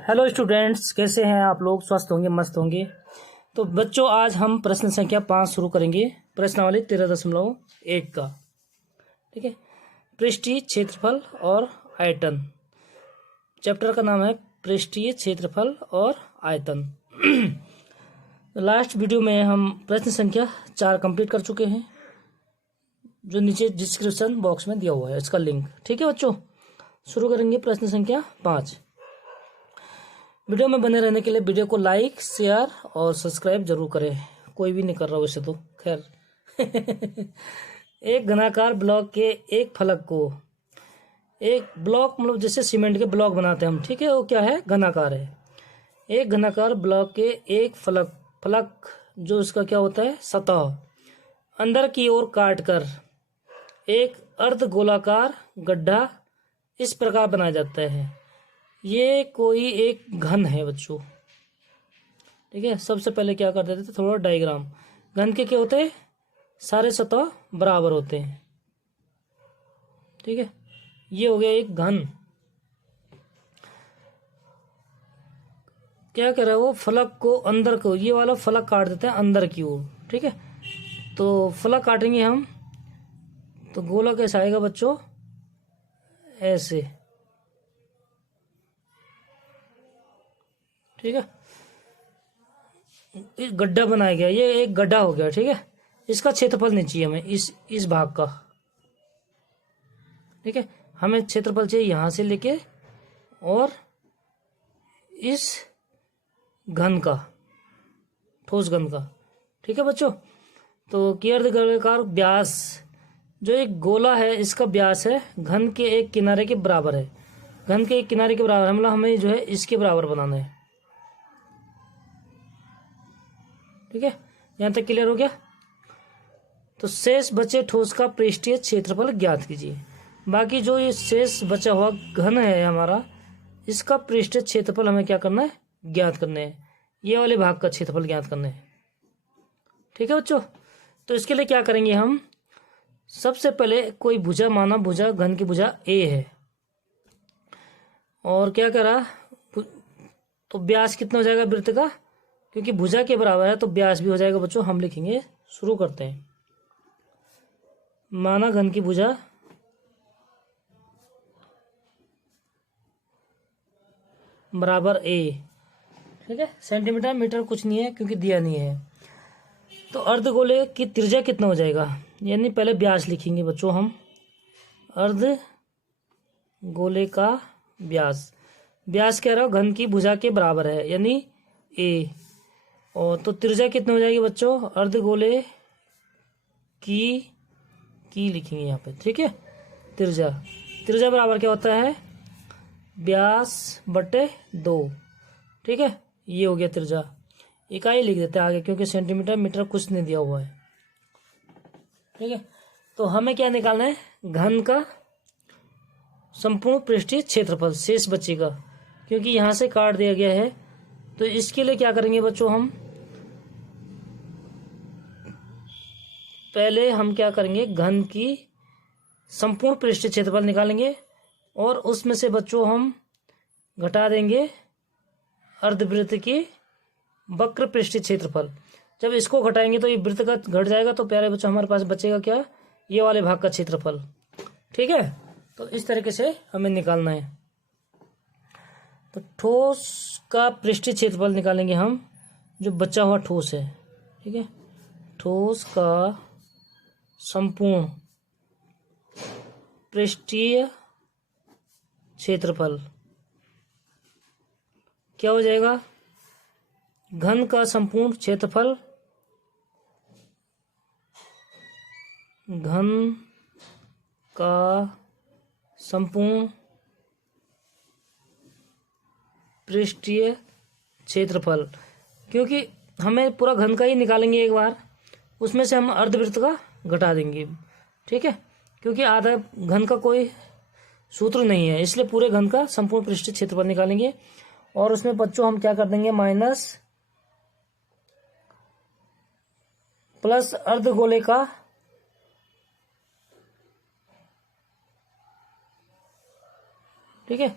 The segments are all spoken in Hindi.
हेलो स्टूडेंट्स, कैसे हैं आप लोग? स्वस्थ होंगे, मस्त होंगे। तो बच्चों, आज हम प्रश्न संख्या 5 शुरू करेंगे। प्रश्नावली 13.1 का। ठीक है। पृष्ठीय क्षेत्रफल और आयतन। चैप्टर का नाम है पृष्ठीय क्षेत्रफल और आयतन। लास्ट वीडियो में हम प्रश्न संख्या 4 कंप्लीट कर चुके हैं, जो नीचे डिस्क्रिप्शन बॉक्स में दिया हुआ है, इसका लिंक। ठीक है बच्चों, शुरू करेंगे प्रश्न संख्या 5। वीडियो में बने रहने के लिए वीडियो को लाइक, शेयर और सब्सक्राइब जरूर करें। कोई भी नहीं कर रहा वैसे तो, खैर। एक घनाकार ब्लॉक के एक फलक को, एक ब्लॉक मतलब जैसे सीमेंट के ब्लॉक बनाते हैं हम, ठीक है, वो क्या है? घनाकार है। एक घनाकार ब्लॉक के एक फलक जो इसका क्या होता है? सतह, अंदर की ओर काट कर एक अर्ध गोलाकार गड्ढा इस प्रकार बनाया जाता है। ये कोई एक घन है बच्चों। ठीक है। सबसे पहले क्या कर देते थे, थोड़ा डायग्राम। घन के क्या होते हैं? सारे सतह बराबर होते हैं। ठीक है। ये हो गया एक घन। क्या कर रहा है वो? फलक को अंदर को, ये वाला फलक काट देते हैं अंदर की ओर। ठीक है। तो फलक काटेंगे हम, तो गोला कैसा आएगा बच्चों? ऐसे। ठीक है। एक गड्ढा बनाया गया, ये एक गड्ढा हो गया। ठीक है। इसका क्षेत्रफल नहीं चाहिए हमें, इस भाग का। ठीक है। हमें क्षेत्रफल चाहिए यहाँ से लेके और इस घन का, ठोस घन का। ठीक है बच्चों। तो कि अर्धगोलाकार व्यास, जो एक गोला है इसका व्यास है घन के एक किनारे के बराबर है। घन के एक किनारे के बराबर, मतलब हमें जो है इसके बराबर बनाना है। ठीक है। यहाँ तक क्लियर हो गया? तो शेष बचे ठोस का पृष्ठीय क्षेत्रफल ज्ञात कीजिए। बाकी जो ये शेष बचा हुआ घन है हमारा, इसका पृष्ठीय क्षेत्रफल हमें क्या करना है? ज्ञात करना है। ये वाले भाग का क्षेत्रफल ज्ञात करना है। ठीक है बच्चों। तो इसके लिए क्या करेंगे हम? सबसे पहले कोई भुजा माना, भुजा घन की भुजा ए है, और क्या करा, तो व्यास कितना हो जाएगा वृत्त का? क्योंकि भुजा के बराबर है तो व्यास भी हो जाएगा बच्चों। हम लिखेंगे, शुरू करते हैं। माना घन की भुजा बराबर ए। ठीक है। सेंटीमीटर मीटर कुछ नहीं है क्योंकि दिया नहीं है। तो अर्धगोले की त्रिज्या कितना हो जाएगा? यानी पहले व्यास लिखेंगे बच्चों हम। अर्ध गोले का व्यास, व्यास कह रहा हूँ घन की भुजा के बराबर है, यानी ए। और तो त्रिज्या कितनी हो जाएगी बच्चों? अर्धगोले की लिखेंगे यहाँ पे। ठीक है। त्रिज्या बराबर क्या होता है? व्यास बटे 2। ठीक है। ये हो गया त्रिज्या। इकाई लिख देते हैं आगे, क्योंकि सेंटीमीटर मीटर कुछ नहीं दिया हुआ है। ठीक है। तो हमें क्या निकालना है? घन का संपूर्ण पृष्ठीय क्षेत्रफल शेष बचेगा, क्योंकि यहाँ से काट दिया गया है। तो इसके लिए क्या करेंगे बच्चों? हम पहले क्या करेंगे? घन की संपूर्ण पृष्ठीय क्षेत्रफल निकालेंगे, और उसमें से बच्चों हम घटा देंगे अर्धवृत्त की वक्र पृष्ठीय क्षेत्रफल। जब इसको घटाएंगे तो ये वृत्त का घट जाएगा, तो प्यारे बच्चों हमारे पास बचेगा क्या? ये वाले भाग का क्षेत्रफल। ठीक है। तो इस तरीके से हमें निकालना है। तो ठोस का पृष्ठीय क्षेत्रफल निकालेंगे हम, जो बचा हुआ ठोस है। ठीक है। ठोस का संपूर्ण पृष्ठीय क्षेत्रफल क्या हो जाएगा? घन का संपूर्ण क्षेत्रफल, घन का संपूर्ण पृष्ठीय क्षेत्रफल, क्योंकि हमें पूरा घन का ही निकालेंगे एक बार, उसमें से हम अर्धवृत्त का घटा देंगे। ठीक है। क्योंकि आधा घन का कोई सूत्र नहीं है, इसलिए पूरे घन का संपूर्ण पृष्ठीय क्षेत्रफल निकालेंगे। और उसमें बच्चों हम क्या कर देंगे? माइनस प्लस अर्धगोले का ठीक है,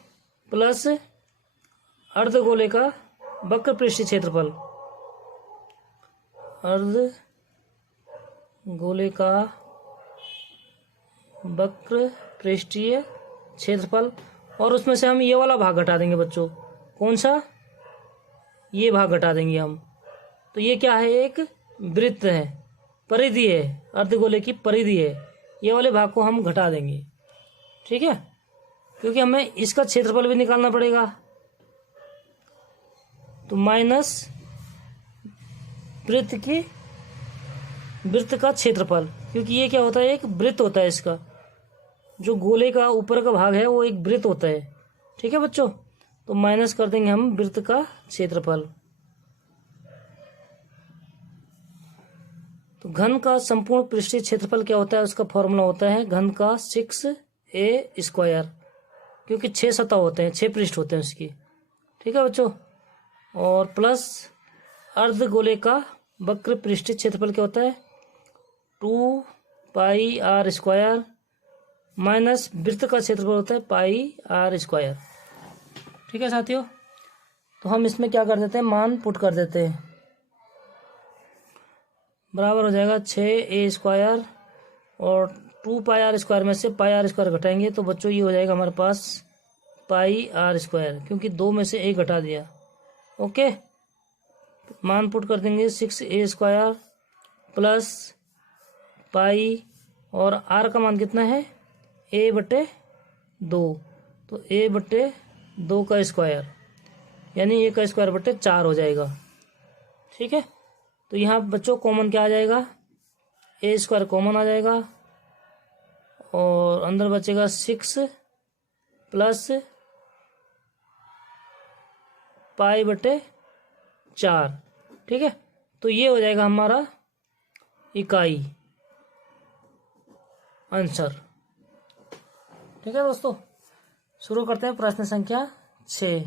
प्लस अर्धगोले का वक्र पृष्ठीय क्षेत्रफल, अर्धगोले का वक्र पृष्ठीय क्षेत्रफल, और उसमें से हम ये वाला भाग घटा देंगे बच्चों। कौन सा? ये भाग घटा देंगे हम। तो ये क्या है? एक वृत्त है, परिधि है, अर्धगोले की परिधि है। ये वाले भाग को हम घटा देंगे, ठीक है, क्योंकि हमें इसका क्षेत्रफल भी निकालना पड़ेगा। तो माइनस वृत्त का क्षेत्रफल, क्योंकि ये क्या होता है? एक वृत्त होता है। इसका जो गोले का ऊपर का भाग है वो एक वृत्त होता है, ठीक है बच्चों। तो माइनस कर देंगे हम वृत्त का क्षेत्रफल। तो घन का संपूर्ण पृष्ठीय क्षेत्रफल क्या होता है? उसका फॉर्मूला होता है घन का 6a², क्योंकि 6 सतह होते हैं, 6 पृष्ठ होते हैं उसकी, ठीक है बच्चों। और प्लस अर्धगोले का वक्र पृष्ठीय क्षेत्रफल क्या होता है? 2πr² माइनस वृत्त का क्षेत्रफल होता है πr², ठीक है साथियों। तो हम इसमें क्या कर देते हैं? मान पुट कर देते हैं। बराबर हो जाएगा 6a² और 2πr² में से πr² घटाएंगे तो बच्चों ये हो जाएगा हमारे पास πr², क्योंकि 2 में से 1 घटा दिया। ओके, मान पुट कर देंगे 6a² प्लस पाई, और r का मान कितना है? a/2, तो a/2 का स्क्वायर, यानी a का स्क्वायर बटे 4 हो जाएगा, ठीक है। तो यहाँ बच्चों कॉमन क्या आ जाएगा? a² कॉमन आ जाएगा और अंदर बचेगा 6 प्लस π/4, ठीक है। तो ये हो जाएगा हमारा इकाई आंसर, ठीक है दोस्तों। शुरू करते हैं प्रश्न संख्या 6।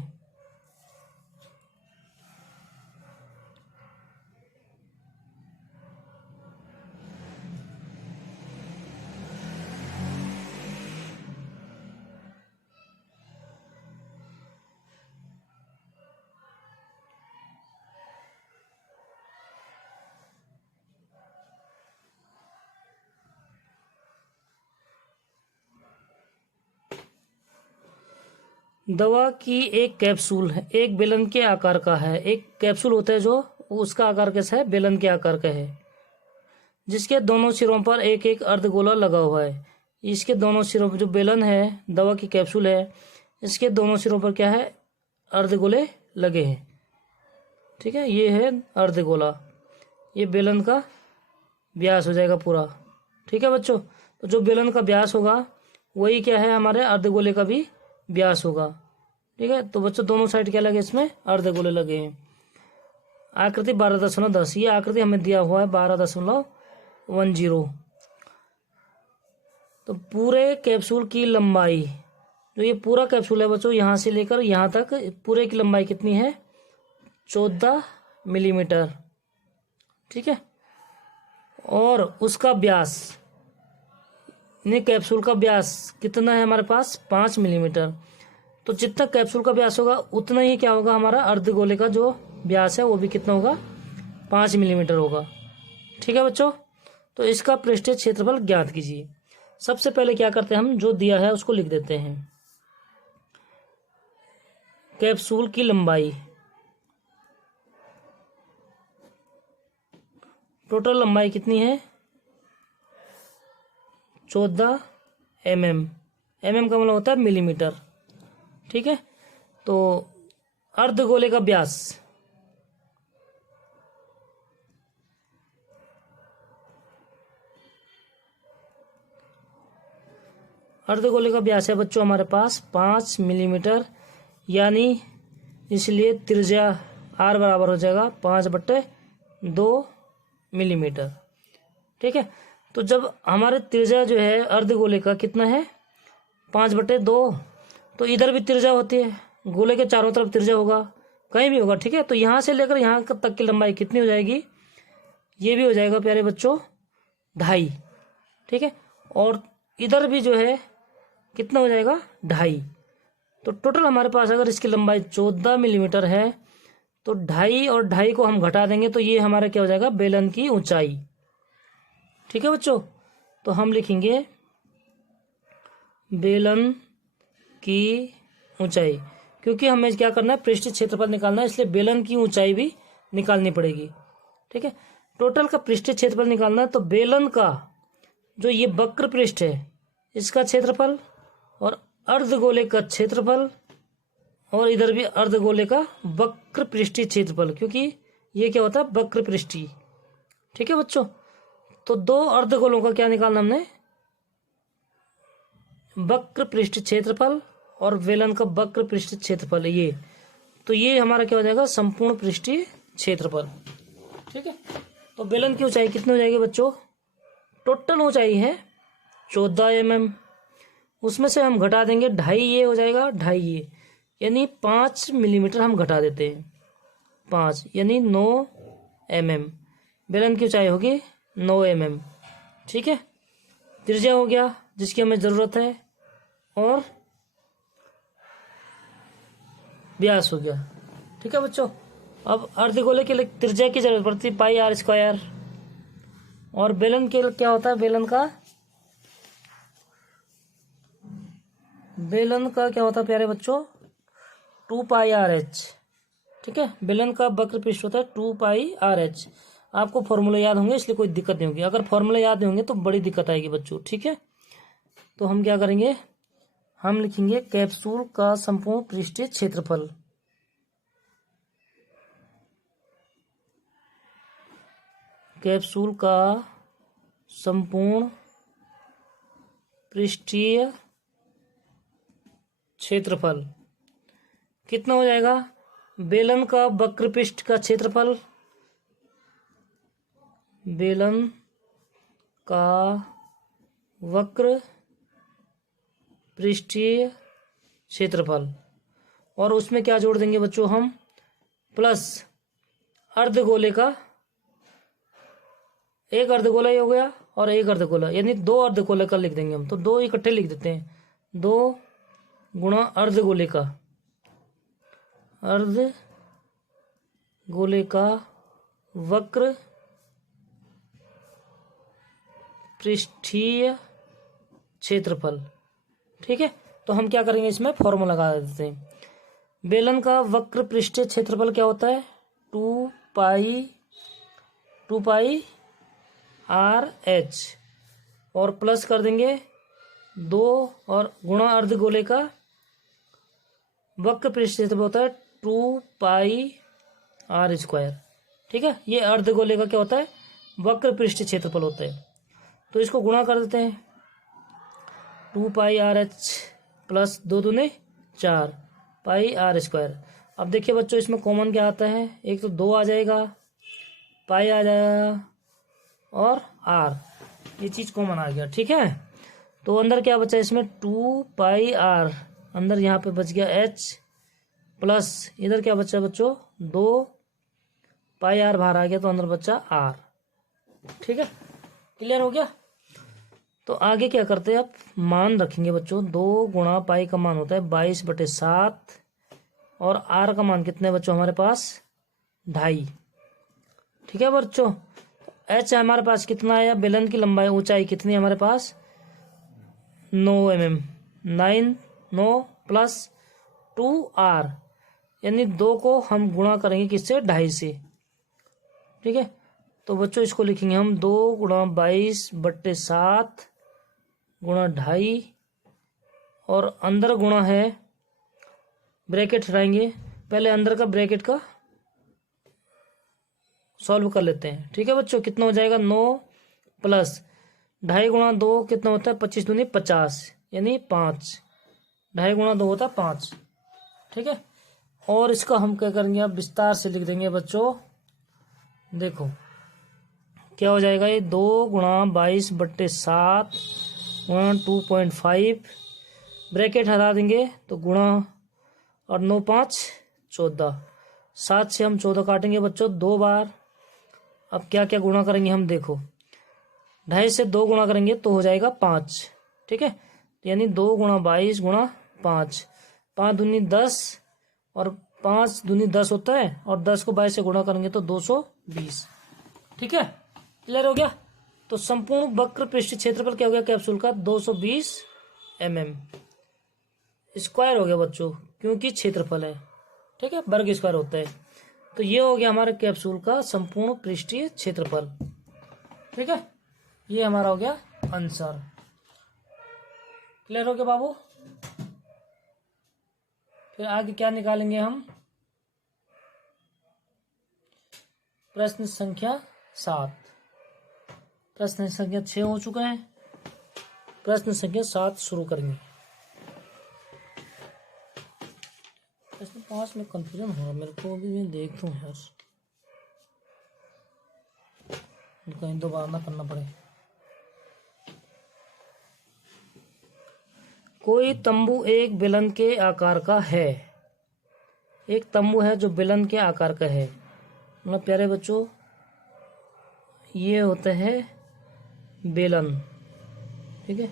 दवा की एक कैप्सूल है, एक बेलन के आकार का है। एक कैप्सूल होता है जो उसका आकार कैसा है? बेलन के आकार का है, जिसके दोनों सिरों पर एक एक अर्धगोला लगा हुआ है। इसके दोनों सिरों पर जो बेलन है, दवा की कैप्सूल है, इसके दोनों सिरों पर क्या है? अर्धगोले लगे हैं, ठीक है। ये है अर्धगोला, ये बेलन का व्यास हो जाएगा पूरा, ठीक है बच्चों। तो जो बेलन का व्यास होगा वही क्या है? हमारे अर्धगोले का भी व्यास होगा, ठीक है। तो बच्चों दोनों साइड क्या लगे? इसमें अर्धगोले लगे हैं। आकृति 12.10, ये आकृति हमें दिया हुआ है 12.10। तो पूरे कैप्सूल की लंबाई, जो ये पूरा कैप्सूल है बच्चों, यहाँ से लेकर यहाँ तक पूरे की लंबाई कितनी है? 14 मिलीमीटर, ठीक है। और उसका व्यास, यानी कैप्सूल का व्यास कितना है हमारे पास? 5 मिलीमीटर। तो जितना कैप्सूल का व्यास होगा उतना ही क्या होगा? हमारा अर्धगोले का जो व्यास है वो भी कितना होगा? 5 मिलीमीटर होगा, ठीक है बच्चों। तो इसका पृष्ठीय क्षेत्रफल ज्ञात कीजिए। सबसे पहले क्या करते हैं हम? जो दिया है उसको लिख देते हैं। कैप्सूल की लंबाई, टोटल लंबाई कितनी है? 14 mm। mm का मतलब होता है मिलीमीटर, ठीक है। तो अर्धगोले का व्यास, अर्धगोले का व्यास है बच्चों हमारे पास 5 मिलीमीटर, यानी इसलिए त्रिज्या r बराबर हो जाएगा 5/2 मिलीमीटर, ठीक है। तो जब हमारे त्रिज्या जो है अर्धगोले का कितना है? 5/2, तो इधर भी त्रिज्या होती है, गोले के चारों तरफ त्रिज्या होगा, कहीं भी होगा, ठीक है। तो यहाँ से लेकर यहाँ तक की लंबाई कितनी हो जाएगी? ये भी हो जाएगा प्यारे बच्चों 2.5, ठीक है। और इधर भी जो है कितना हो जाएगा? 2.5, तो टोटल हमारे पास अगर इसकी लंबाई 14 मिलीमीटर है तो 2.5 और 2.5 को हम घटा देंगे तो ये हमारा क्या हो जाएगा, बेलन की ऊंचाई। ठीक है बच्चों, तो हम लिखेंगे बेलन की ऊंचाई, क्योंकि हमें क्या करना है, पृष्ठीय क्षेत्रफल निकालना है, इसलिए बेलन की ऊंचाई भी निकालनी पड़ेगी। ठीक है, टोटल का पृष्ठीय क्षेत्रफल निकालना है तो बेलन का जो ये वक्र पृष्ठ है इसका क्षेत्रफल और अर्धगोले का क्षेत्रफल और इधर भी अर्धगोले का वक्र पृष्ठीय क्षेत्रफल, क्योंकि ये क्या होता है, वक्र पृष्ठीय। ठीक है बच्चों, तो दो अर्धगोलों का क्या निकालना हमने, वक्र पृष्ठ क्षेत्रफल और बेलन का वक्र पृष्ठ क्षेत्रफल, ये तो ये हमारा क्या हो जाएगा, संपूर्ण पृष्ठीय क्षेत्रफल। ठीक है, तो बेलन की ऊंचाई कितनी हो जाएगी बच्चों, टोटल ऊंचाई है 14 mm, उसमें से हम घटा देंगे 2.5, ये हो जाएगा 2.5 ये, यानी 5 मिलीमीटर हम घटा देते हैं, 5 यानी 9 mm। बेलन की ऊंचाई होगी 9 mm। ठीक है, त्रिज्या हो गया जिसकी हमें ज़रूरत है और व्यास हो गया। ठीक है बच्चों, अब अर्धगोले के लिए त्रिज्या की जरूरत पड़ती है πr², और बेलन के क्या होता है, बेलन का क्या होता है प्यारे बच्चों, 2πrh। ठीक है, बेलन का वक्र पृष्ठ होता है 2πrh। आपको फॉर्मूले याद होंगे इसलिए कोई दिक्कत नहीं होगी, अगर फॉर्मूले याद नहीं होंगे तो बड़ी दिक्कत आएगी बच्चों। ठीक है, तो हम क्या करेंगे, हम लिखेंगे कैप्सूल का संपूर्ण पृष्ठीय क्षेत्रफल। कैप्सूल का संपूर्ण पृष्ठीय क्षेत्रफल कितना हो जाएगा, बेलन का वक्र पृष्ठ का क्षेत्रफल, बेलन का वक्र पृष्ठीय क्षेत्रफल, और उसमें क्या जोड़ देंगे बच्चों हम, प्लस अर्धगोले का, एक अर्धगोला ही हो गया और एक अर्धगोला, यानी 2 अर्धगोले का लिख देंगे हम, तो 2 इकट्ठे लिख देते हैं, 2 गुणा अर्धगोले का, अर्धगोले का वक्र पृष्ठीय क्षेत्रफल। ठीक है, तो हम क्या करेंगे, इसमें फॉर्मूला लगा देते हैं। बेलन का वक्र पृष्ठीय क्षेत्रफल क्या होता है, 2πrh, और प्लस कर देंगे 2 और गुणा अर्धगोले का वक्र पृष्ठ क्षेत्रफल होता है 2πr²। ठीक है, ये अर्धगोले का क्या होता है, वक्र पृष्ठ क्षेत्रफल होता है, तो इसको गुणा कर देते हैं, 2πrh प्लस 2 दूने 4 πr²। अब देखिए बच्चों, इसमें कॉमन क्या आता है, एक तो 2 आ जाएगा, पाई आ जाएगा और r, ये चीज़ कॉमन आ गया। ठीक है, तो अंदर क्या बचा इसमें, 2πr, अंदर यहाँ पे बच गया h, प्लस इधर क्या बचा बच्चों, 2πr बाहर आ गया तो अंदर बचा r। ठीक है, क्लियर हो गया। तो आगे क्या करते हैं, आप मान रखेंगे बच्चों, 2 गुणा पाई का मान होता है 22/7, और r का मान कितने बच्चों हमारे पास, 2.5। ठीक है बच्चों, h हमारे पास कितना आया, बेलन की लंबाई ऊंचाई कितनी है हमारे पास, 9 mm, 9 प्लस 2r, यानी 2 को हम गुणा करेंगे किससे, 2.5 से। ठीक है, तो बच्चों इसको लिखेंगे हम 2 गुणा 22/7 गुणा 2.5, और अंदर गुणा है, ब्रैकेट हटाएंगे, पहले अंदर का ब्रैकेट का सॉल्व कर लेते हैं। ठीक है बच्चों, कितना हो जाएगा, 9 प्लस 2.5 गुणा 2 कितना होता है, 25 दूनी 50, यानी 5, 2.5 गुणा 2 होता है 5। ठीक है, और इसका हम क्या करेंगे, अब विस्तार से लिख देंगे बच्चों, देखो क्या हो जाएगा, ये 2 गुणा 22/7 गुणा 2.5, ब्रैकेट हटा देंगे तो गुणा, और 9 5 14, 7 से हम 14 काटेंगे बच्चों 2 बार। अब क्या क्या गुणा करेंगे हम, देखो 2.5 से 2 गुणा करेंगे तो हो जाएगा 5। ठीक है, यानी 2 गुणा 22 गुणा 5, 5 दूनी 10 और 5 दूनी 10 होता है, और 10 को 22 से गुणा करेंगे तो 220। ठीक है, क्लियर हो गया। तो संपूर्ण वक्र पृष्ठ क्षेत्रफल क्या हो गया कैप्सूल का 220 mm स्क्वायर हो गया बच्चों, क्योंकि क्षेत्रफल है। ठीक है, वर्ग स्क्वायर होता है। तो ये हो गया हमारे कैप्सूल का संपूर्ण पृष्ठीय क्षेत्रफल। ठीक है, ये हमारा हो गया आंसर। क्लियर हो गया बाबू। फिर आगे क्या निकालेंगे हम, प्रश्न संख्या 7। प्रश्न संख्या 6 हो चुका है, प्रश्न संख्या 7 शुरू करेंगे। प्रश्न 5 में कंफ्यूजन हो रहा मेरे को, अभी मैं देखता हूँ यार, कहीं दोबारा ना करना पड़े। कोई तंबू एक बेलन के आकार का है। एक तंबू है जो बेलन के आकार का है। मतलब प्यारे बच्चों, ये होता है बेलन। ठीक है,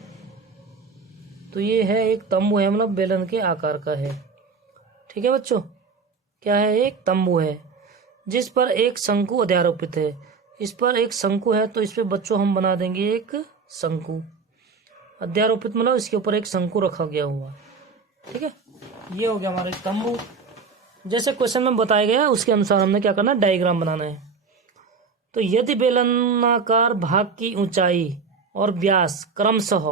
तो ये है एक तंबू है, मतलब बेलन के आकार का है। ठीक है बच्चों, क्या है, एक तंबू है जिस पर एक शंकु अध्यारोपित है। इस पर एक शंकु है, तो इस पे बच्चों हम बना देंगे एक शंकु अध्यारोपित, मतलब इसके ऊपर एक शंकु रखा गया हुआ। ठीक है, ये हो गया हमारा तंबू। जैसे क्वेश्चन में बताया गया उसके अनुसार हमने क्या करना है, डायग्राम बनाना है। तो यदि बेलनाकार भाग की ऊंचाई और व्यास क्रमशः,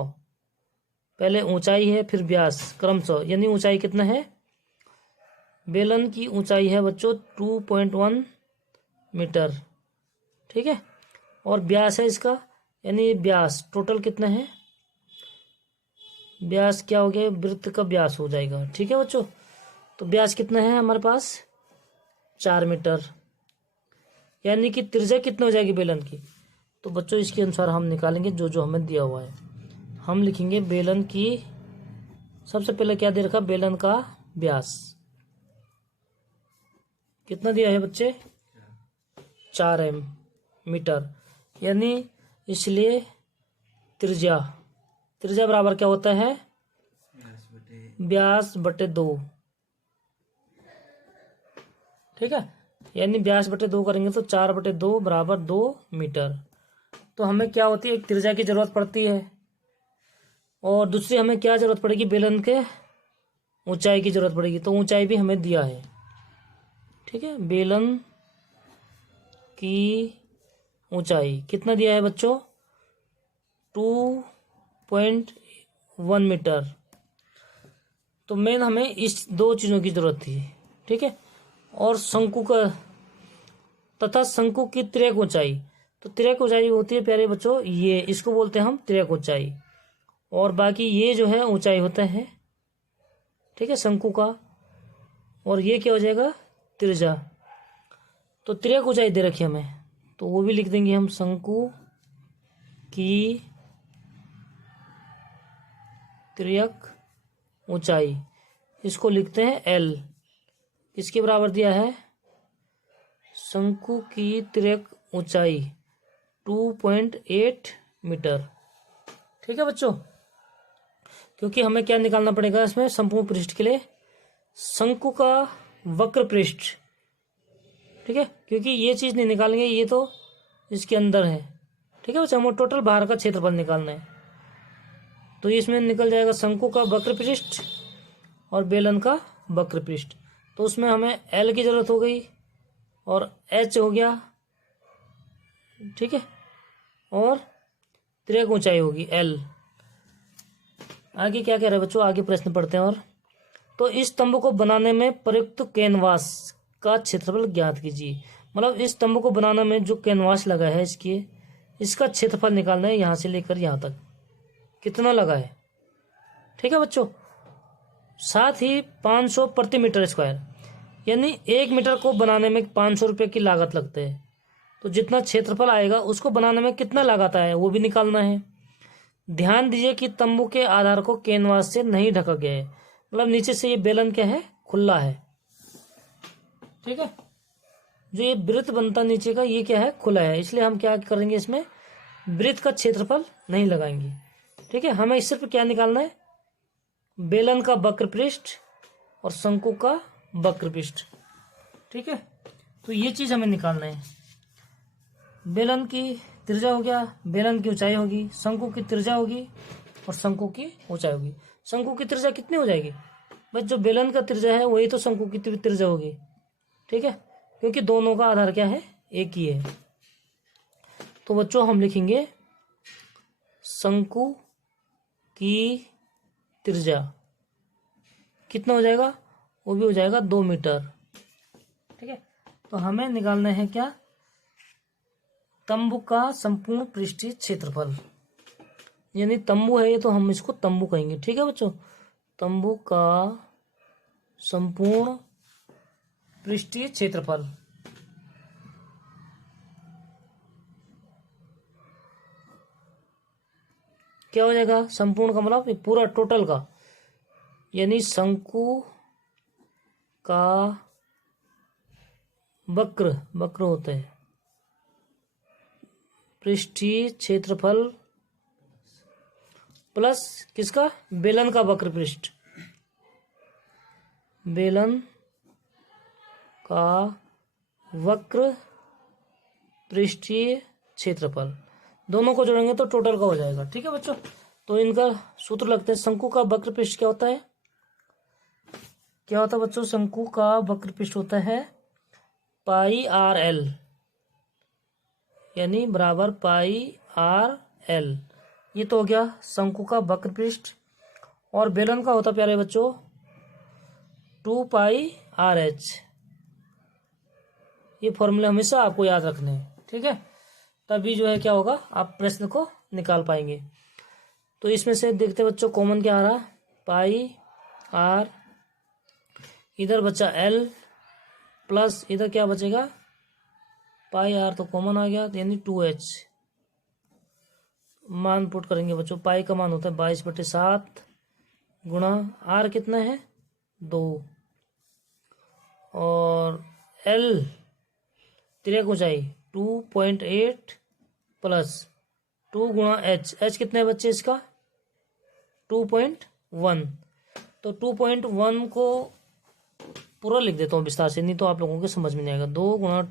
पहले ऊंचाई है फिर व्यास क्रमशः, यानी ऊंचाई कितना है, बेलन की ऊंचाई है बच्चों 2.1 मीटर। ठीक है, और व्यास है इसका, यानी व्यास टोटल कितना है, व्यास क्या हो गया, वृत्त का व्यास हो जाएगा। ठीक है बच्चों, तो व्यास कितना है हमारे पास 4 मीटर, यानी कि त्रिज्या कितना हो जाएगी बेलन की। तो बच्चों इसके अनुसार हम निकालेंगे जो जो हमें दिया हुआ है। हम लिखेंगे बेलन की, सबसे पहले क्या दे रखा, बेलन का व्यास कितना दिया है बच्चे 4 मीटर, यानी इसलिए त्रिज्या बराबर क्या होता है, व्यास बटे 2। ठीक है, यानी व्यास बटे 2 करेंगे तो 4/2 बराबर 2 मीटर। तो हमें क्या होती है, एक त्रिज्या की जरूरत पड़ती है, और दूसरी हमें क्या जरूरत पड़ेगी, बेलन के ऊंचाई की जरूरत पड़ेगी। तो ऊंचाई भी हमें दिया है। ठीक है, बेलन की ऊंचाई कितना दिया है बच्चों 2.1 मीटर। तो मेन हमें इस 2 चीज़ों की जरूरत थी। ठीक है, और शंकु का तथा शंकु की तिर्यक ऊंचाई, तो तिर्यक ऊंचाई होती है प्यारे बच्चों, ये इसको बोलते हैं हम तिर्यक ऊंचाई, और बाकी ये जो है ऊंचाई होता है। ठीक है, शंकु का, और ये क्या हो जाएगा त्रिज्या। तो तिर्यक ऊंचाई दे रखी हमें, तो वो भी लिख देंगे हम, शंकु की तिर्यक ऊंचाई, इसको लिखते हैं L। किसके बराबर दिया है, शंकु की तिर्यक ऊंचाई 2.8 मीटर। ठीक है बच्चों, क्योंकि हमें क्या निकालना पड़ेगा इसमें, संपूर्ण पृष्ठ के लिए शंकु का वक्र पृष्ठ। ठीक है, क्योंकि ये चीज़ नहीं निकालेंगे, ये तो इसके अंदर है। ठीक है बच्चों, हमें टोटल बाहर का क्षेत्रफल निकालना है। तो इसमें निकल जाएगा शंकु का वक्र पृष्ठ और बेलन का वक्र पृष्ठ। तो उसमें हमें L की जरूरत हो गई और H हो गया। ठीक है, और तिर्यक ऊंचाई होगी L। आगे क्या कह रहे हैं बच्चों, आगे प्रश्न पढ़ते हैं। और तो इस तंबू को बनाने में प्रयुक्त कैनवास का क्षेत्रफल ज्ञात कीजिए। मतलब इस तंबू को बनाने में जो कैनवास लगा है इसका क्षेत्रफल निकालना है, यहाँ से लेकर यहाँ तक कितना लगा है। ठीक है बच्चों, साथ ही 500 प्रति मीटर स्क्वायर, यानी 1 मीटर को बनाने में 500 रुपये की लागत लगते है। तो जितना क्षेत्रफल आएगा उसको बनाने में कितना लागत आया है वो भी निकालना है। ध्यान दीजिए कि तंबू के आधार को कैनवास से नहीं ढका गया है, मतलब नीचे से ये बेलन क्या है, खुला है। ठीक है, जो ये वृत्त बनता नीचे का ये क्या है, खुला है, इसलिए हम क्या करेंगे, इसमें वृत्त का क्षेत्रफल नहीं लगाएंगे। ठीक है, हमें सिर्फ क्या निकालना है, बेलन का वक्र पृष्ठ और शंकु का वक्र पृष्ठ। ठीक है, तो ये चीज हमें निकालना है। बेलन की त्रिज्या हो गया, बेलन की ऊंचाई होगी, शंकु की त्रिज्या होगी और शंकु की ऊंचाई होगी। शंकु की त्रिज्या कितनी हो जाएगी बस, जो बेलन का त्रिज्या है वही तो शंकु की त्रिज्या होगी। ठीक है, क्योंकि दोनों का आधार क्या है, एक ही है। तो बच्चों हम लिखेंगे शंकु की त्रिज्या कितना हो जाएगा, वो भी हो जाएगा 2 मीटर। ठीक है, तो हमें निकालना है क्या, तंबू का संपूर्ण पृष्ठीय क्षेत्रफल, यानी तंबू है ये तो हम इसको तंबू कहेंगे। ठीक है बच्चों, तंबू का संपूर्ण पृष्ठीय क्षेत्रफल। क्या हो जाएगा, संपूर्ण का मतलब ये पूरा टोटल का, यानी शंकु का वक्र होता है पृष्ठीय क्षेत्रफल प्लस किसका, बेलन का वक्र पृष्ठ, बेलन का वक्र पृष्ठीय क्षेत्रफल, दोनों को जोड़ेंगे तो टोटल का हो जाएगा। ठीक है बच्चों, तो इनका सूत्र लगते हैं। शंकु का वक्र पृष्ठ क्या होता है, क्या होता है बच्चों, शंकु का वक्र पृष्ठ होता है पाई आर एल, यानी बराबर पाई आर एल। ये तो हो गया शंकु का वक्र पृष्ठ। और बेलन का होता प्यारे बच्चों 2 पाई आर एच। ये फॉर्मूले हमेशा आपको याद रखने हैं। ठीक है, तभी जो है क्या होगा, आप प्रश्न को निकाल पाएंगे। तो इसमें से देखते बच्चों कॉमन क्या आ रहा, पाई आर, इधर बचा एल प्लस इधर क्या बचेगा, पाई आर तो कॉमन आ गया, यानी 2h। मान पुट करेंगे बच्चों, पाई का मान होता है 22/7 गुणा आर कितना है 2, और एल तिरक ऊंचाई 2.8 प्लस 2 गुणा एच कितना है बच्चे इसका 2.1। तो 2.1 को पूरा लिख देता हूँ विस्तार से, नहीं तो आप लोगों को समझ में नहीं आएगा। 2 गुणा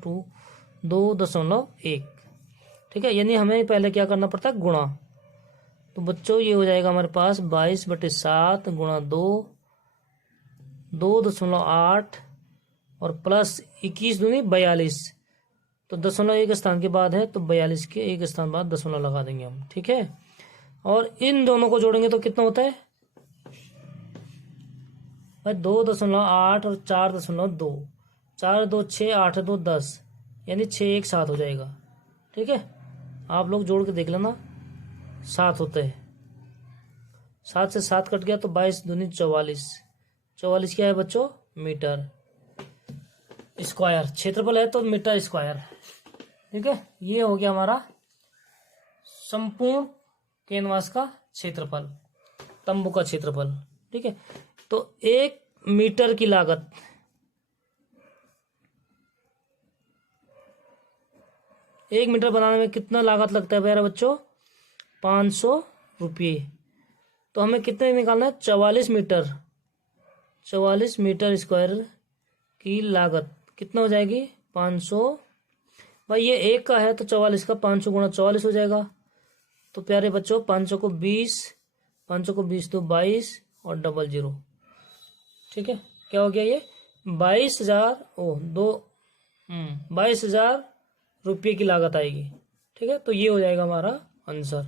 2.1। ठीक है, यानी हमें पहले क्या करना पड़ता है, गुणा। तो बच्चों ये हो जाएगा हमारे पास 22/7 गुणा 2.8 और प्लस 21 दूनी 42। तो 0.1 स्थान के बाद है तो 42 के एक स्थान बाद दशमलव लगा देंगे हम। ठीक है, और इन दोनों को जोड़ेंगे तो कितना होता है भाई 2.8 और 4.2, 4 2 6 8 2 10, यानी 6 1 7 हो जाएगा। ठीक है, आप लोग जोड़ के देख लेना, 7 होते हैं। 7 से 7 कट गया तो 22 दूनी 44। 44 क्या है बच्चों, मीटर स्क्वायर। क्षेत्रफल है तो मीटर स्क्वायर। ठीक है, ये हो गया हमारा संपूर्ण कैनवास का क्षेत्रफल, तंबू का क्षेत्रफल। ठीक है, तो 1 मीटर की लागत, एक मीटर बनाने में कितना लागत लगता है मेरा बच्चों, 500 रुपये। तो हमें कितने निकालना है, 44 मीटर, 44 मीटर स्क्वायर की लागत कितना हो जाएगी 500। भाई ये 1 का है तो 44 का 500 गुणा 44 हो जाएगा। तो प्यारे बच्चों 500 को 20, 500 को 20 तो 22 और 00। ठीक है, क्या हो गया ये 22,000 रुपये की लागत आएगी। ठीक है, तो ये हो जाएगा हमारा आंसर।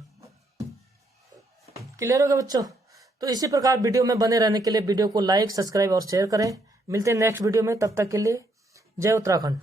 क्लियर हो गया बच्चों। तो इसी प्रकार वीडियो में बने रहने के लिए वीडियो को लाइक, सब्सक्राइब और शेयर करें। मिलते हैं नेक्स्ट वीडियो में, तब तक के लिए जय उत्तराखंड।